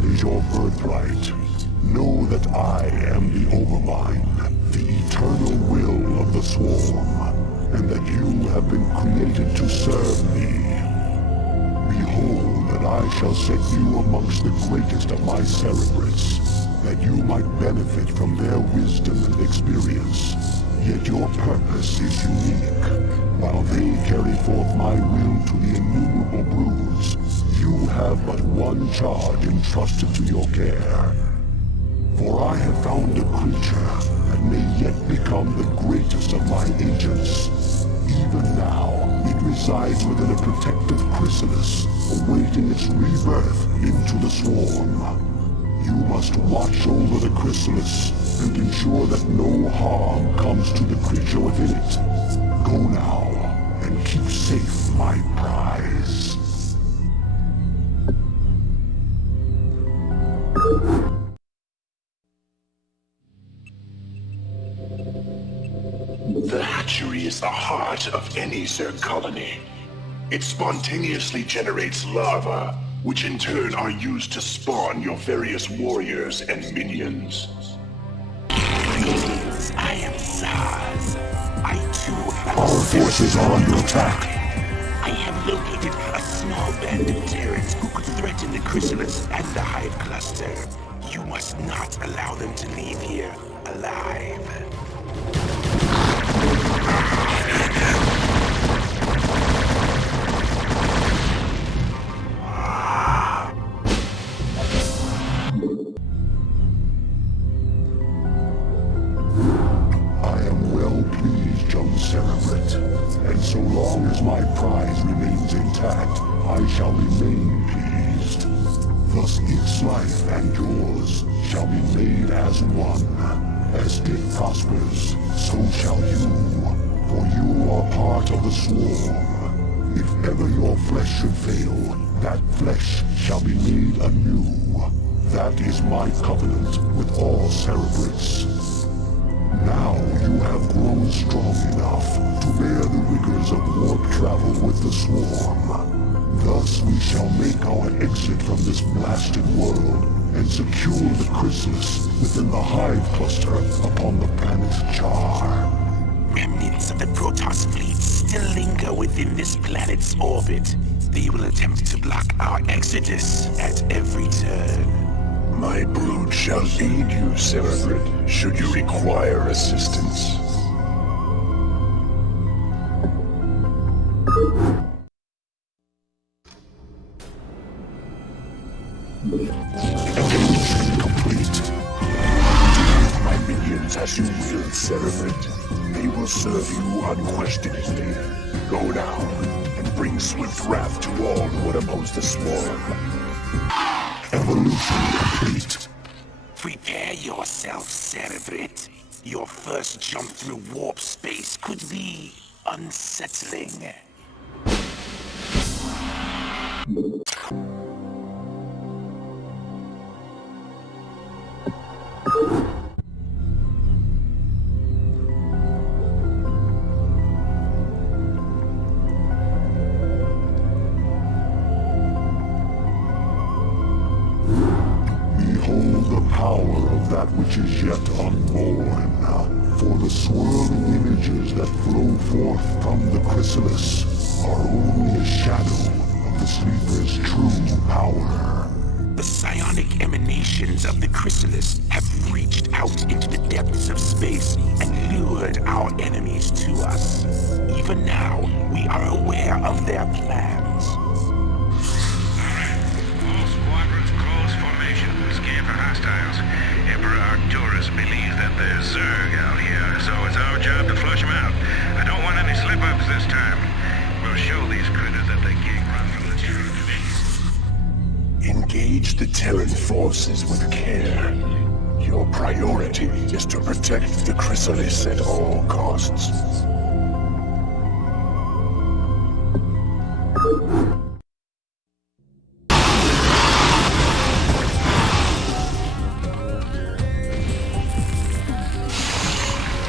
that is your birthright. Know that I am the Overmind, the eternal will of the Swarm, and that you have been created to serve me. Behold that I shall set you amongst the greatest of my Cerebrates, that you might benefit from their wisdom and experience. Yet your purpose is unique. While they carry forth my will to the innumerable broods, you have but one charge entrusted to your care. For I have found a creature that may yet become the greatest of my agents. Even now, it resides within a protective chrysalis, awaiting its rebirth into the swarm. You must watch over the chrysalis and ensure that no harm comes to the creature within it. Go now, and keep safe my prize. The hatchery is the heart of any Zerg colony. It spontaneously generates larvae, which in turn are used to spawn your various warriors and minions. Greetings, I am Zaz. I too have... Our forces are under attack. I have located a small band of Terrans who could threaten the chrysalis and the hive cluster. You must not allow them to leave here alive. And so long as my prize remains intact, I shall remain pleased. Thus its life and yours shall be made as one. As it prospers, so shall you, for you are part of the swarm. If ever your flesh should fail, that flesh shall be made anew. That is my covenant with all Cerebrates. Now you have grown strong enough to bear the rigors of warp travel with the swarm. Thus we shall make our exit from this blasted world and secure the chrysalis within the hive cluster upon the planet Char. Remnants of the Protoss fleet still linger within this planet's orbit. They will attempt to block our exodus at every turn. My brood shall aid you, Cerebrate, should you require assistance. Evolution complete. Deal my minions as you will, Cerebrate. They will serve you unquestioningly. Go now, and bring swift wrath to all who would oppose the swarm. Evolution complete. Prepare yourself, Cerebrate. Your first jump through warp space could be unsettling. Behold the power of that which is yet unborn. For the swirling images that flow forth from the chrysalis are only a shadow of the sleeper's true power. The psionic emanations of the chrysalis have reached out into the depths of space and lured our enemies to us. Even now, we are aware of their plans. All squadrons close formation. Scan for hostiles. Emperor Arcturus believes that there's Zerg out here, so it's our job to flush them out. I don't want any slip-ups this time. We'll show these critters that they can't run from the truth. Engage the Terran forces with care. Your priority is to protect the chrysalis at all costs.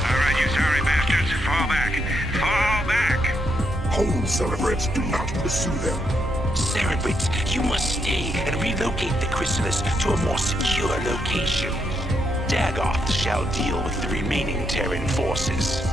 Alright, you sorry bastards. Fall back. Fall back! Hold, Cerebrates. Do not pursue them. Cerebrate, you must stay and relocate the chrysalis to a more secure location. Dagoth shall deal with the remaining Terran forces.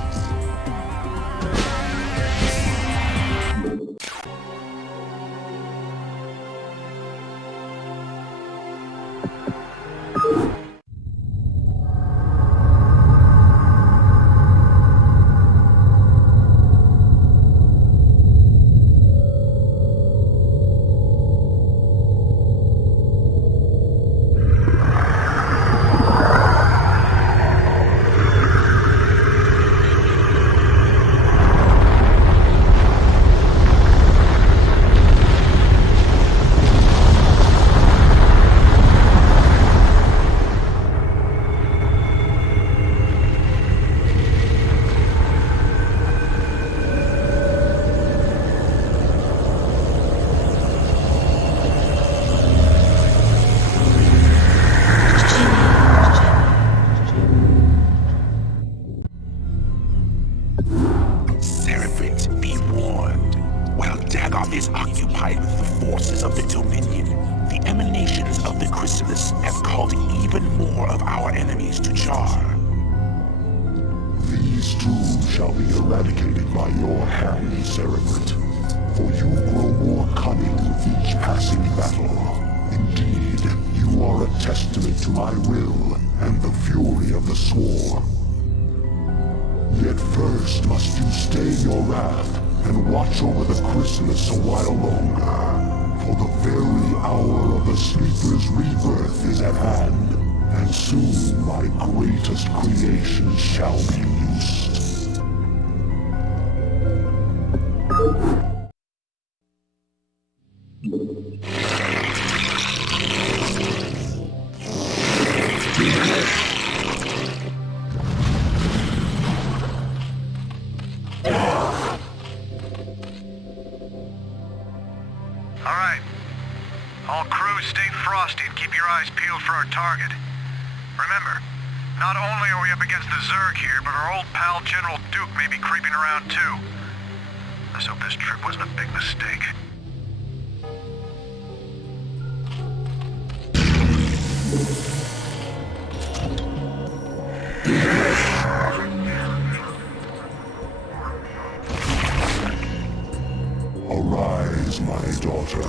Arise, my daughter.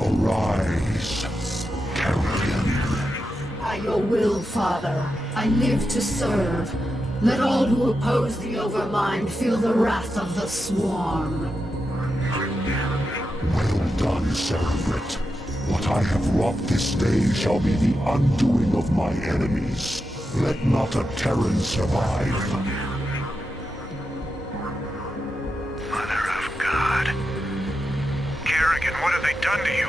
Arise, Kerrigan. By your will, Father, I live to serve. Let all who oppose the Overmind feel the wrath of the Swarm. Well done, Cerebrate. What I have wrought this day shall be the undoing of my enemies. Let not a Terran survive. Mother of God. Kerrigan, what have they done to you?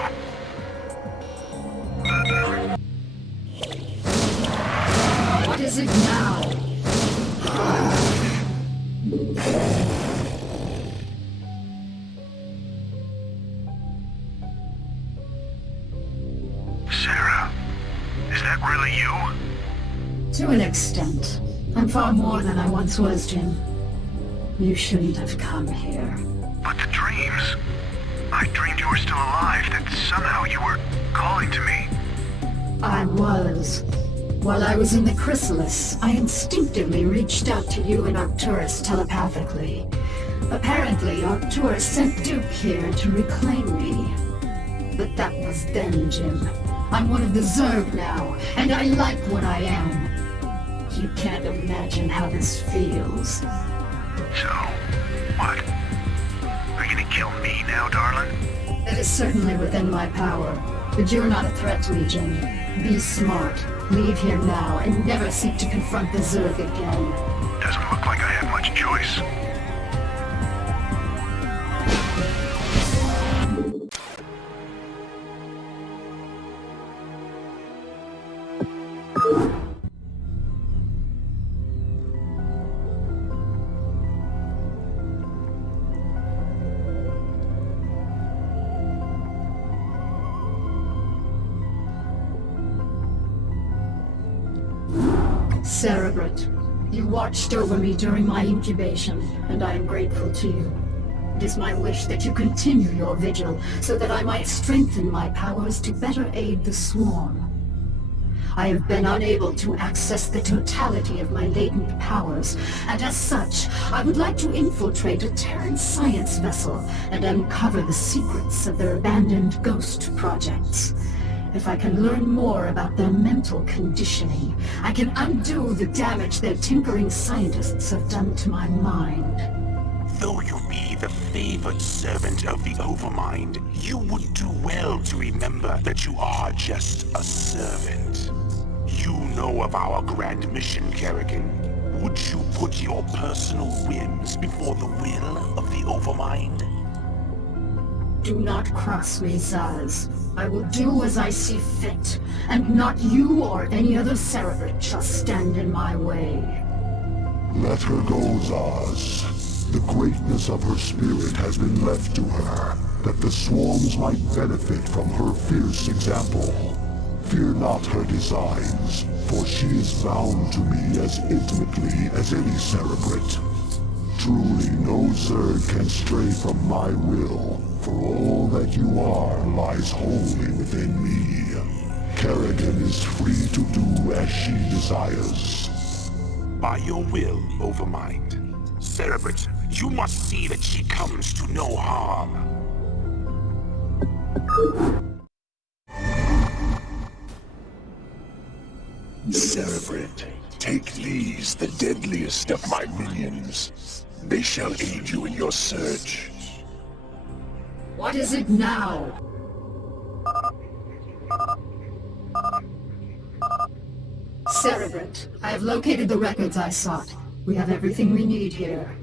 What is it now? Sarah, is that really you? To an extent. I'm far more than I once was, Jim. You shouldn't have come here. But the dreams... I dreamed you were still alive, that somehow you were calling to me. I was. While I was in the chrysalis, I instinctively reached out to you and Arcturus telepathically. Apparently, Arcturus sent Duke here to reclaim me. But that was then, Jim. I'm one of the Zerg now, and I like what I am. You can't imagine how this feels. So, what? Are you gonna kill me now, darling? That is certainly within my power. But you're not a threat to me, Jim. Be smart. Leave here now and never seek to confront the Zerg again. Doesn't look like I have much choice. Cerebrate, you watched over me during my incubation, and I am grateful to you. It is my wish that you continue your vigil, so that I might strengthen my powers to better aid the swarm. I have been unable to access the totality of my latent powers, and as such, I would like to infiltrate a Terran science vessel and uncover the secrets of their abandoned ghost projects. If I can learn more about their mental conditioning, I can undo the damage their tinkering scientists have done to my mind. Though you be the favored servant of the Overmind, you would do well to remember that you are just a servant. You know of our grand mission, Kerrigan. Would you put your personal whims before the will of the Overmind? Do not cross me, Zaz. I will do as I see fit, and not you or any other Cerebrate shall stand in my way. Let her go, Zaz. The greatness of her spirit has been left to her, that the swarms might benefit from her fierce example. Fear not her designs, for she is bound to me as intimately as any Cerebrate. Truly no Zerg can stray from my will, for all that you are lies wholly within me. Kerrigan is free to do as she desires. By your will, Overmind. Cerebrate, you must see that she comes to no harm. Cerebrate, take these, the deadliest of my minions. They shall aid you in your search. What is it now? Cerebrate, I have located the records I sought. We have everything we need here.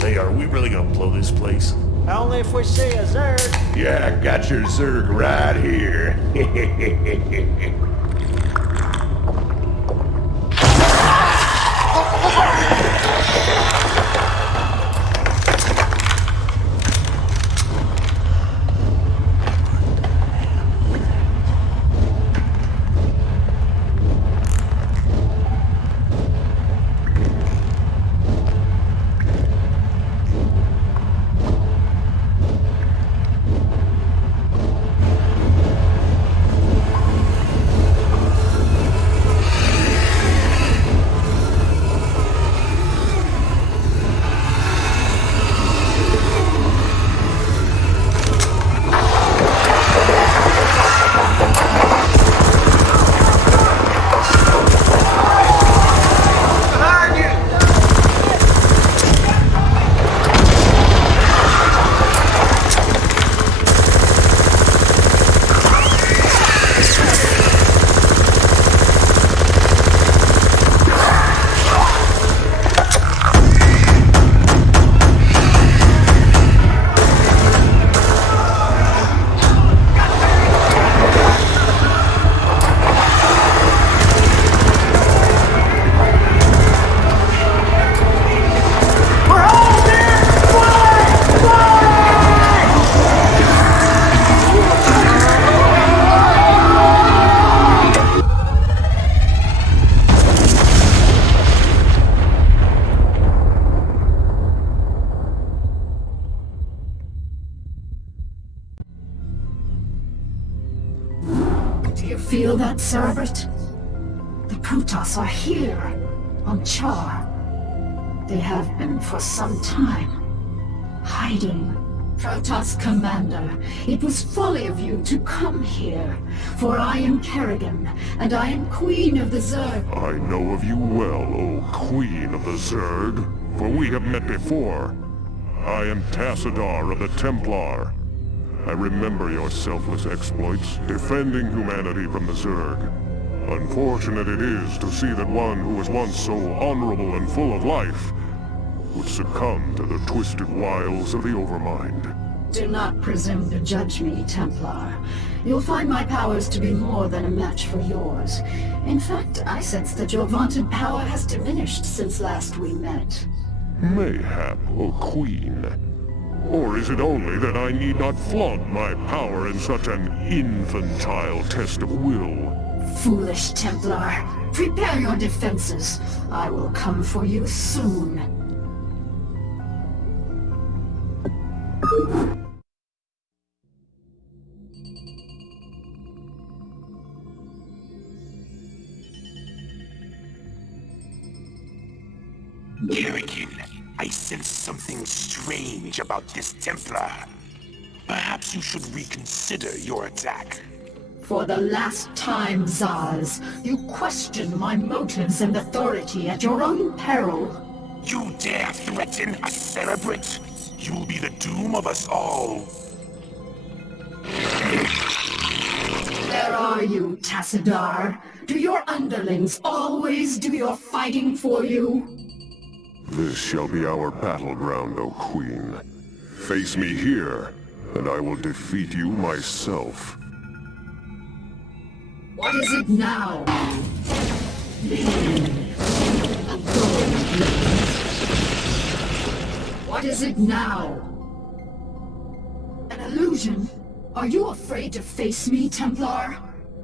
Hey, are we really gonna blow this place? Only if we see a Zerg. Yeah, I got your Zerg right here. feel that, Cerebrit? The Protoss are here, on Char. They have been for some time, hiding. Protoss Commander, it was folly of you to come here, for I am Kerrigan, and I am Queen of the Zerg. I know of you well, O Queen of the Zerg, for we have met before. I am Tassadar of the Templar. I remember your selfless exploits, defending humanity from the Zerg. Unfortunate it is to see that one who was once so honorable and full of life would succumb to the twisted wiles of the Overmind. Do not presume to judge me, Templar. You'll find my powers to be more than a match for yours. In fact, I sense that your vaunted power has diminished since last we met. Mayhap, O Queen. Or is it only that I need not flaunt my power in such an infantile test of will? Foolish Templar. Prepare your defenses. I will come for you soon. Kerrigan, I sense something strange about this Templar. Perhaps you should reconsider your attack. For the last time, Zaz, you question my motives and authority at your own peril. You dare threaten a Cerebrit? You'll be the doom of us all. Where are you, Tassadar? Do your underlings always do your fighting for you? This shall be our battleground, O Queen. Face me here, and I will defeat you myself. What is it now? What is it now? An illusion? Are you afraid to face me, Templar?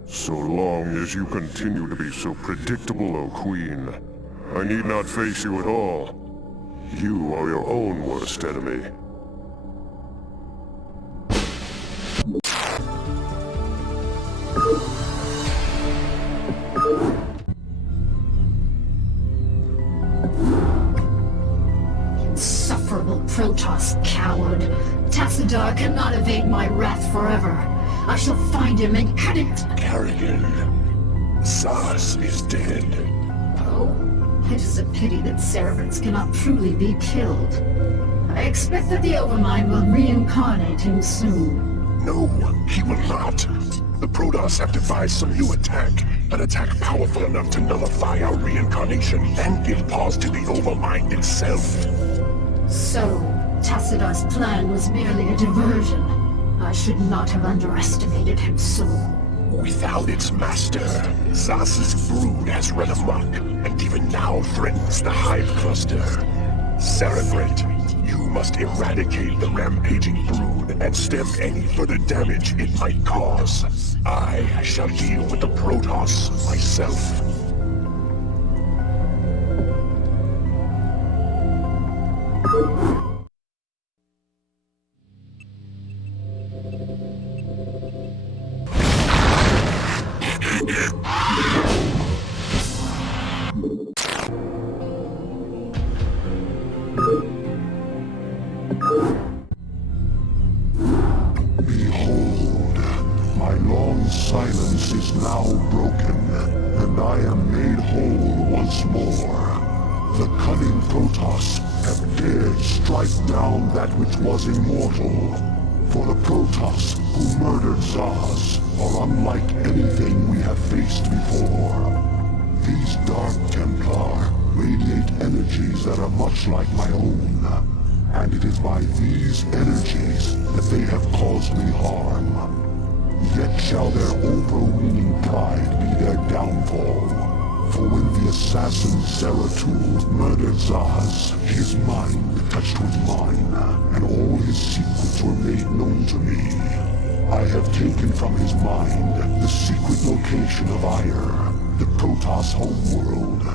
So long as you continue to be so predictable, O Queen, I need not face you at all. You are your own worst enemy. Insufferable Protoss coward. Tassadar cannot evade my wrath forever. I shall find him and cut it. Kerrigan, Zaz is dead. Oh, it is a pity that Cerebrits cannot truly be killed. I expect that the Overmind will reincarnate him soon. No, he will not. The Protoss have devised some new attack. An attack powerful enough to nullify our reincarnation and give pause to the Overmind itself. So, Tassadar's plan was merely a diversion. I should not have underestimated him so. Without its master, Zaz's brood has run amok, and even now threatens the Hive Cluster. Cerebrit, you must eradicate the rampaging brood and stem any further damage it might cause. I shall deal with the Protoss myself. Behold, my long silence is now broken, and I am made whole once more. The cunning Protoss have dared strike down that which was immortal. For the Protoss who murdered Zaz are unlike anything we have faced before. These Dark Templar radiate energies that are much like my own. And it is by these energies that they have caused me harm. Yet shall their overweening pride be their downfall. For when the assassin Zeratul murdered Zaz, his mind touched with mine, and all his secrets were made known to me. I have taken from his mind the secret location of Aiur, the Protoss homeworld.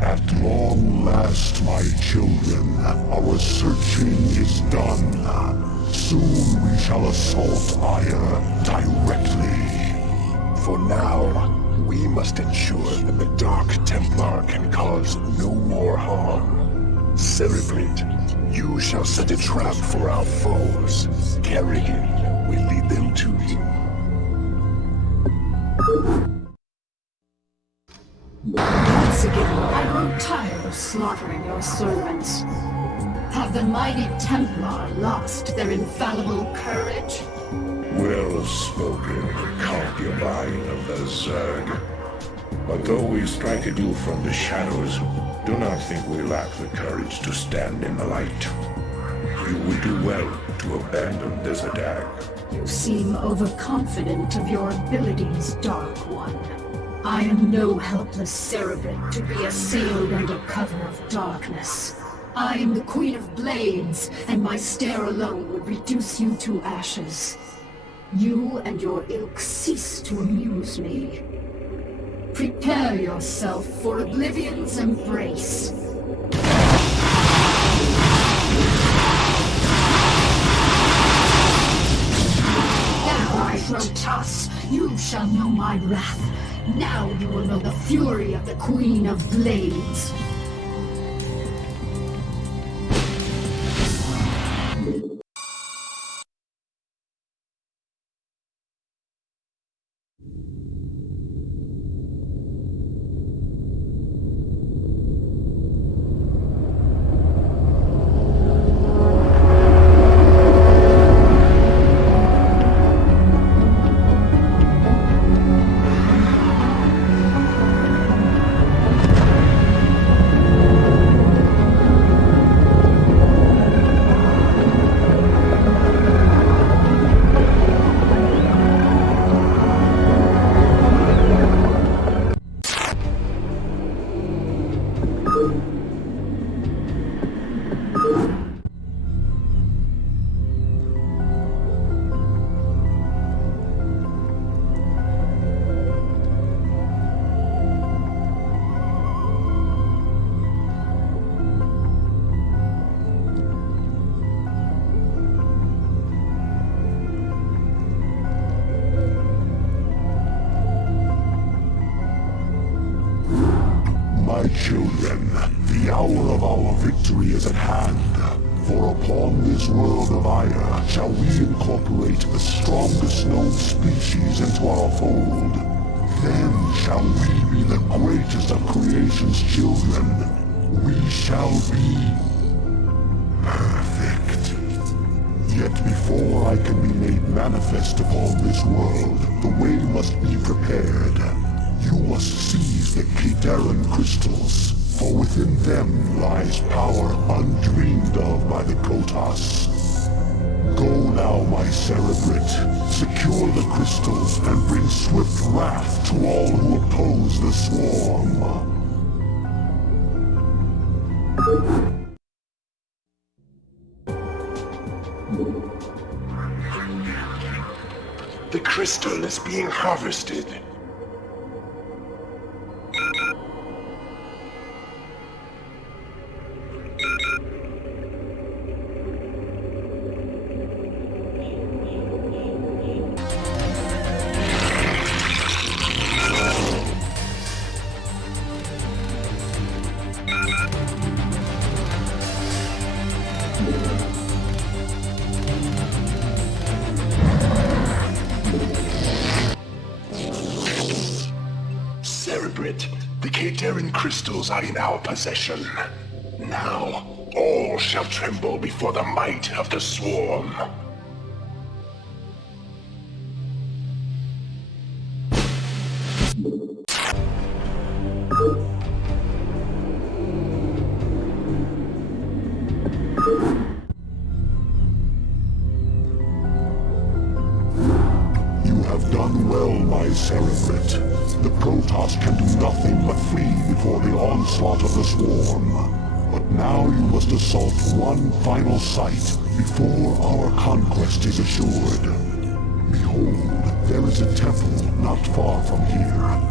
At long last, my children, our searching is done. Soon we shall assault Aiur directly. For now, we must ensure that the Dark Templar can cause no more harm. Cerebrate, you shall set a trap for our foes. Kerrigan will lead them to you. Once again, I grow tired of slaughtering your servants. Have the mighty Templar lost their infallible courage? Well spoken, concubine of the Zerg. But though we strike at you from the shadows, do not think we lack the courage to stand in the light. You would do well to abandon this attack. You seem overconfident of your abilities, Dark One. I am no helpless cerebrate to be assailed under cover of darkness. I am the Queen of Blades, and my stare alone would reduce you to ashes. You and your ilk cease to amuse me. Prepare yourself for Oblivion's embrace. Now, Protoss, you shall know my wrath. Now you will know the fury of the Queen of Blades. My children, the hour of our victory is at hand. For upon this world of Aiur shall we incorporate the strongest known species into our fold. Then shall we be the greatest of creation's children. We shall be perfect. Yet before I can be made manifest upon this world, the way must be prepared. You must seize the Kerrigan crystals, for within them lies power undreamed of by the Protoss. Go now, my cerebrate. Secure the crystals and bring swift wrath to all who oppose the swarm. The crystal is being harvested. The Kerrigan crystals are in our possession. Now, all shall tremble before the might of the swarm. You have done well, my cerebrate. The Protoss can do nothing but flee before the onslaught of the swarm. But now you must assault one final site before our conquest is assured. Behold, there is a temple not far from here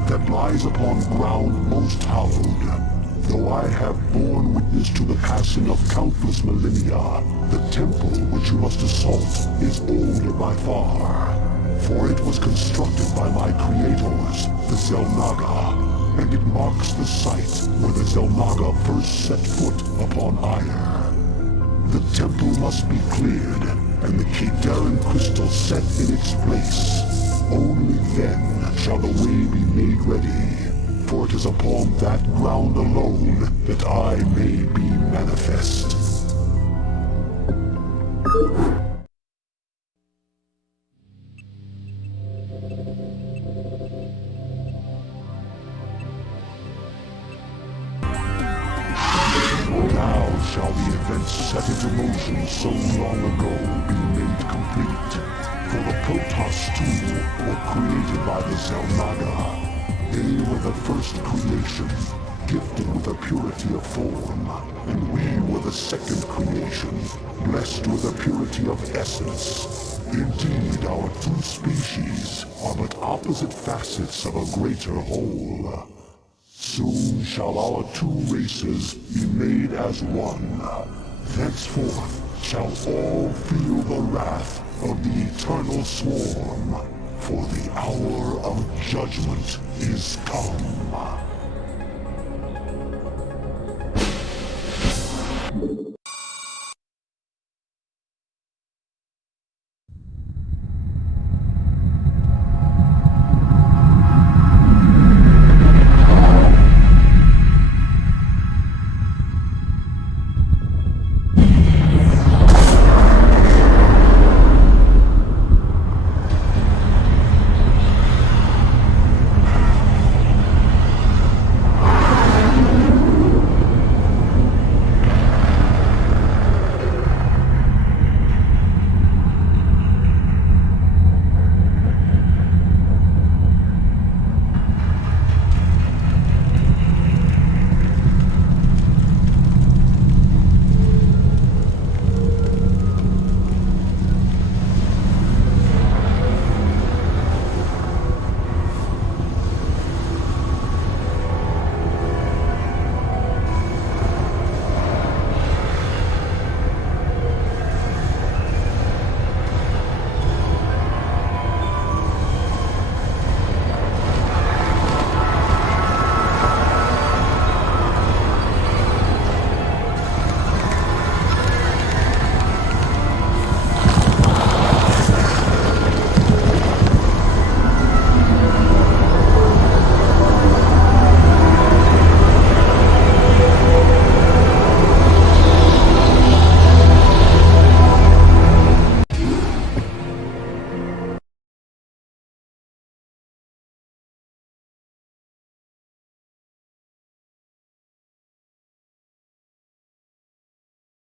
that lies upon ground most hallowed. Though I have borne witness to the passing of countless millennia, the temple which you must assault is older by far. For it was constructed by my creators, the Xel'Naga, and it marks the site where the Xel'Naga first set foot upon Aiur. The temple must be cleared, and the Kadaran crystal set in its place. Only then shall the way be made ready, for it is upon that ground alone that I may be manifest. Now shall the events set into motion so long ago be made complete. For the Protoss too were created by the Xel'Naga. They were the first creation, gifted with a purity of form, and we were the second creation, blessed with a purity of essence. Indeed, our two species are but opposite facets of a greater whole. Soon shall our two races be made as one. Thenceforth shall all feel the wrath of the eternal swarm, for the hour of judgment is come.